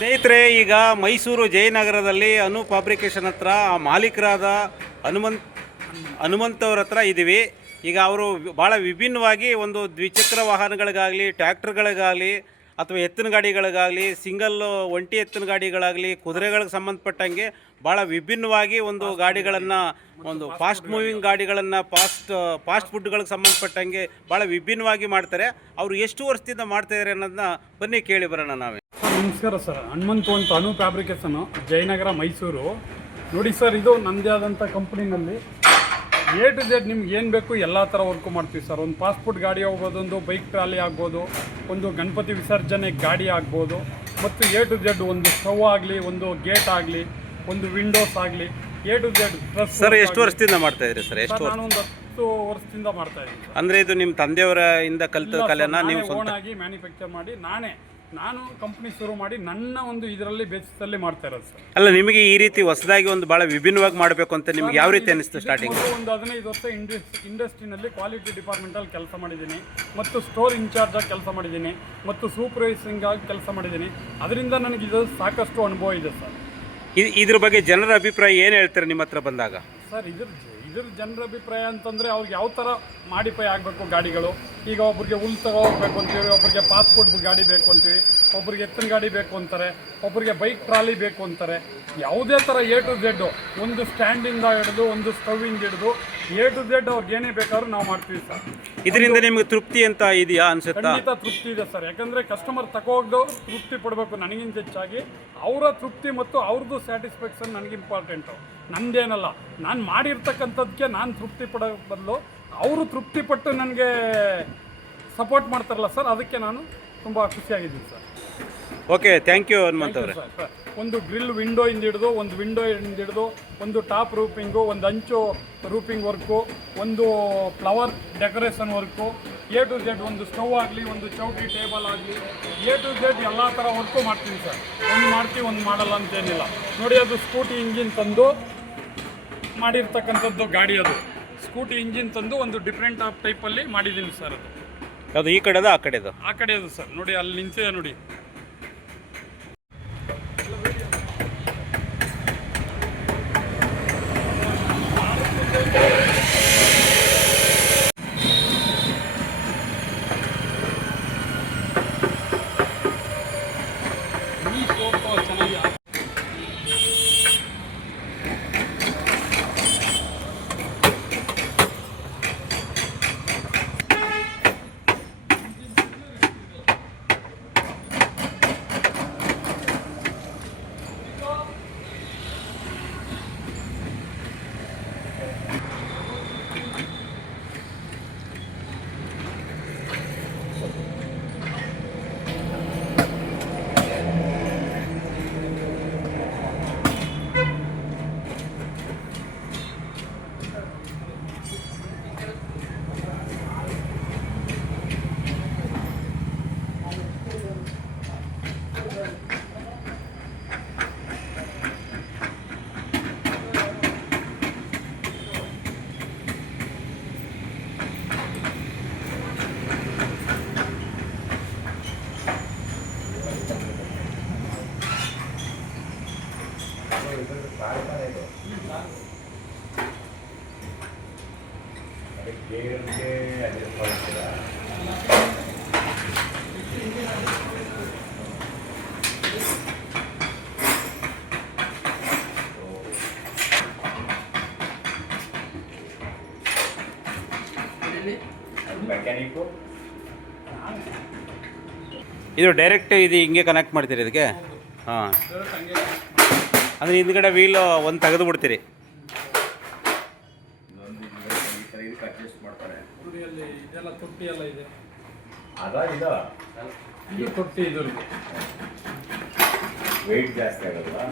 ಸ್ನೇಹಿತರೆ ಈಗ ಮೈಸೂರು ಜಯನಗರದಲ್ಲಿ ಅನು ಫ್ಯಾಬ್ರಿಕೇಶನ್ ಹತ್ರ ಆ ಮಾಲೀಕರಾದ ಹನುಮಂತ್ ಹನುಮಂತ್ ಅವ್ರ ಹತ್ರ ಇದ್ದೀವಿ. ಈಗ ಅವರು ಭಾಳ ವಿಭಿನ್ನವಾಗಿ ಒಂದು ದ್ವಿಚಕ್ರ ವಾಹನಗಳಿಗಾಗಲಿ ಟ್ರ್ಯಾಕ್ಟರ್ಗಳಿಗಾಗಲಿ ಅಥವಾ ಎತ್ತಿನ ಗಾಡಿಗಳಿಗಾಗಲಿ ಸಿಂಗಲ್ ಒಂಟಿ ಎತ್ತಿನ ಗಾಡಿಗಳಾಗಲಿ ಕುದುರೆಗಳಿಗೆ ಸಂಬಂಧಪಟ್ಟಂಗೆ ಭಾಳ ವಿಭಿನ್ನವಾಗಿ ಒಂದು ಗಾಡಿಗಳನ್ನು ಒಂದು ಫಾಸ್ಟ್ ಮೂವಿಂಗ್ ಗಾಡಿಗಳನ್ನು ಫಾಸ್ಟ್ ಫಾಸ್ಟ್ ಫುಡ್ಗಳಿಗೆ ಸಂಬಂಧಪಟ್ಟಂಗೆ ಭಾಳ ವಿಭಿನ್ನವಾಗಿ ಮಾಡ್ತಾರೆ. ಅವರು ಎಷ್ಟು ವರ್ಷದಿಂದ ಮಾಡ್ತಾಯಿದ್ದಾರೆ ಅನ್ನೋದನ್ನ ಬನ್ನಿ ಕೇಳಿ ಬರೋಣ ನಾವೇ. ಸರ್ ನಮಸ್ಕಾರ ಸರ್. ಹನುಮಂತು ಅಂತ ಅನು ಫ್ಯಾಬ್ರಿಕೇಶನು ಜಯನಗರ ಮೈಸೂರು. ನೋಡಿ ಸರ್ ಇದು ನಮ್ಮದೇ ಆದಂಥ ಕಂಪ್ನಿನಲ್ಲಿ ಎ ಟು ಜೆಡ್ ನಿಮ್ಗೆ ಏನು ಬೇಕು ಎಲ್ಲ ಥರ ವರ್ಕು ಮಾಡ್ತೀವಿ ಸರ್. ಒಂದು ಪಾಸ್ಪೋರ್ಟ್ ಗಾಡಿ ಆಗ್ಬೋದು ಒಂದು ಬೈಕ್ ಟ್ರಾಲಿ ಆಗ್ಬೋದು ಒಂದು ಗಣಪತಿ ವಿಸರ್ಜನೆ ಗಾಡಿ ಆಗ್ಬೋದು ಮತ್ತು ಎ ಟು ಜೆಡ್ ಒಂದು ಸ್ಟವ್ ಆಗಲಿ ಒಂದು ಗೇಟ್ ಆಗಲಿ ಒಂದು ವಿಂಡೋಸ್ ಆಗಲಿ ಎ ಟು ಜೆಡ್ ಸರ್ ಎಷ್ಟು ವರ್ಷದಿಂದ ಮಾಡ್ತಾ ಇದ್ರಿ ಸರ್? ಎಷ್ಟು ನಾನು ಒಂದು ಹತ್ತು ವರ್ಷದಿಂದ ಮಾಡ್ತಾ ಇದ್ದೀನಿ ಅಂದ್ರೆ ಇದು ನಿಮ್ಮ ತಂದೆಯವರ ಇಂದ ಕಲಿತ ಕಲೆನ? ನೀವು ಸ್ವಂತ ಆಗಿ ಮ್ಯಾನುಫ್ಯಾಕ್ಚರ್ ಮಾಡಿ ನಾನೇ ನಾನು ಕಂಪ್ನಿ ಶುರು ಮಾಡಿ ನನ್ನ ಒಂದು ಇದರಲ್ಲಿ ಬೇಸಿಸಲ್ಲಿ ಮಾಡ್ತಾ ಇರೋದು ಸರ್. ಅಲ್ಲ ನಿಮಗೆ ಈ ರೀತಿ ಹೊಸದಾಗಿ ಒಂದು ಬಹಳ ವಿಭಿನ್ನವಾಗಿ ಮಾಡಬೇಕು ಅಂತ ನಿಮ್ಗೆ ಯಾವ ರೀತಿ ಅನಿಸ್ತು ಸ್ಟಾರ್ಟಿಂಗ್ ಮೊದಲು ಒಂದು ಹದಿನೈದು ವರ್ಷ ಇಂಡಸ್ಟ್ರಿ ಇಂಡಸ್ಟ್ರಿನಲ್ಲಿ ಕ್ವಾಲಿಟಿ ಡಿಪಾರ್ಟ್ಮೆಂಟಲ್ಲಿ ಕೆಲಸ ಮಾಡಿದ್ದೀನಿ. ಮತ್ತು ಸ್ಟೋರ್ ಇನ್ಚಾರ್ಜ್ ಆಗಿ ಕೆಲಸ ಮಾಡಿದ್ದೀನಿ. ಮತ್ತು ಸೂಪರ್ವೈಸಿಂಗ್ ಆಗಿ ಕೆಲಸ ಮಾಡಿದ್ದೀನಿ. ಅದರಿಂದ ನನಗೆ ಇದು ಸಾಕಷ್ಟು ಅನುಭವ ಇದೆ ಸರ್. ಇದ್ರ ಬಗ್ಗೆ ಜನರ ಅಭಿಪ್ರಾಯ ಏನು ಹೇಳ್ತಾರೆ ನಿಮ್ಮ ಹತ್ರ ಬಂದಾಗ? ಸರ್ ಇದ್ರ ಇದ್ರ ಜನರ ಅಭಿಪ್ರಾಯ ಅಂತಂದರೆ ಅವ್ರಿಗೆ ಯಾವ ಥರ ಮಾಡಿಫೈ ಆಗಬೇಕು ಗಾಡಿಗಳು? ಈಗ ಒಬ್ರಿಗೆ ಹುಲ್ ತಗೋಬೇಕು ಅಂತೀವಿ ಒಬ್ಬರಿಗೆ ಪಾಸ್ಪೋರ್ಟ್ ಗಾಡಿ ಬೇಕು ಅಂತೀವಿ ಒಬ್ಬರಿಗೆ ಎತ್ತಿನ ಗಾಡಿ ಬೇಕು ಅಂತಾರೆ ಒಬ್ಬರಿಗೆ ಬೈಕ್ ಟ್ರಾಲಿ ಬೇಕು ಅಂತಾರೆ. ಯಾವುದೇ ಥರ ಎ ಟು ಝೆಡ್ಡು ಒಂದು ಸ್ಟ್ಯಾಂಡಿಂದ ಹಿಡಿದು ಒಂದು ಸ್ಟವ್ವಿಂದ ಹಿಡಿದು ಎ ಟು ಝೆಡ್ ಅವ್ರಿಗೆ ಏನೇ ಬೇಕಾದ್ರೂ ನಾವು ಮಾಡ್ತೀವಿ ಸರ್ ಇದರಿಂದ ನಿಮಗೆ ತೃಪ್ತಿ ಅಂತ ಇದೆಯಾ ಅನ್ಸುತ್ತಾ? ಖಂಡಿತ ತೃಪ್ತಿ ಇದೆ ಸರ್ ಯಾಕಂದರೆ ಕಸ್ಟಮರ್ ತಗೋಗ್ದವ್ರು ತೃಪ್ತಿ ಪಡಬೇಕು ನನಗಿಂತ ಹೆಚ್ಚಾಗಿ. ಅವರ ತೃಪ್ತಿ ಮತ್ತು ಅವ್ರದ್ದು ಸ್ಯಾಟಿಸ್ಫ್ಯಾಕ್ಷನ್ ನನಗೆ ಇಂಪಾರ್ಟೆಂಟು ನಂದೇನಲ್ಲ ನಾನು ಮಾಡಿರ್ತಕ್ಕಂಥದ್ದಕ್ಕೆ ನಾನು ತೃಪ್ತಿ ಪಡೋ ಬದಲು ಅವರು ತೃಪ್ತಿ ಪಟ್ಟು ನನಗೆ ಸಪೋರ್ಟ್ ಮಾಡ್ತಾರಲ್ಲ ಸರ್ ಅದಕ್ಕೆ ನಾನು ತುಂಬ ಖುಷಿಯಾಗಿದ್ದೀನಿ sir okay thank you Hanumanth ಅವರೇ. Sir, sir. ಒಂದು ಗ್ರಿಲ್ ವಿಂಡೋ ಇಂದ ಹಿಡಿದು ಒಂದು ವಿಂಡೋ ಇಂದ ಹಿಡಿದು ಒಂದು ಟಾಪ್ ರೂಪಿಂಗು ಒಂದು ಅಂಚು ರೂಪಿಂಗ್ ವರ್ಕು ಒಂದು flower decoration work A to Z ಒಂದು ಸ್ಟವ್ ಆಗಲಿ ಒಂದು ಚೌಕಿ ಟೇಬಲ್ ಆಗಲಿ ಎ ಟು ಝೆಡ್ ಎಲ್ಲ ಥರ ವರ್ಕು ಮಾಡ್ತೀನಿ ಸರ್ ಒಂದು ಮಾಡ್ತೀವಿ ಒಂದು ಮಾಡಲ್ಲ ಅಂತೇನಿಲ್ಲ. ನೋಡಿ ಅದು ಸ್ಕೂಟಿ ಇಂಜಿನ್ ತಂದು ಮಾಡಿರ್ತಕ್ಕಂಥದ್ದು ಗಾಡಿ ಅದು. ಸ್ಕೂಟಿ ಇಂಜಿನ್ ತಂದು ಒಂದು ಡಿಫ್ರೆಂಟ್ ಆಫ್ ಟೈಪಲ್ಲಿ ಮಾಡಿದ್ದೀನಿ ಸರ್ ಅದು. ಅದು ಈ ಕಡೆದ ಆ ಕಡೆದು? ಆ ಕಡೆ ಅದು ಸರ್ ನೋಡಿ ಅಲ್ಲಿ ನಿಂತಿದೆ ನೋಡಿ. ಮೆಕ್ಯಾನಿಕ್ಕು ಇದು ಡೈರೆಕ್ಟ್ ಇದು ಹಿಂಗೆ ಕನೆಕ್ಟ್ ಮಾಡ್ತೀರಿ ಇದಕ್ಕೆ? ಹಾಂ. ಅಂದರೆ ಹಿಂದ್ಗಡೆ ವೀಲು ಒಂದು ತೆಗೆದು ಬಿಡ್ತೀರಿ ಇದೊಂದು ಈ ಥರ ಇದಕ್ಕೆ ಅಡ್ಜಸ್ಟ್ ಗುಡಿಯಲ್ಲಿ ಇದೆಲ್ಲ ತೊಟ್ಟಿ ಎಲ್ಲ ಇದೆ. ಅದ ಇದ? ಇದು ತೊಟ್ಟಿ ಇದ್ರಿಗೆ ವೆಯ್ಟ್ ಜಾಸ್ತಿ ಆಗಲ್ವಾ?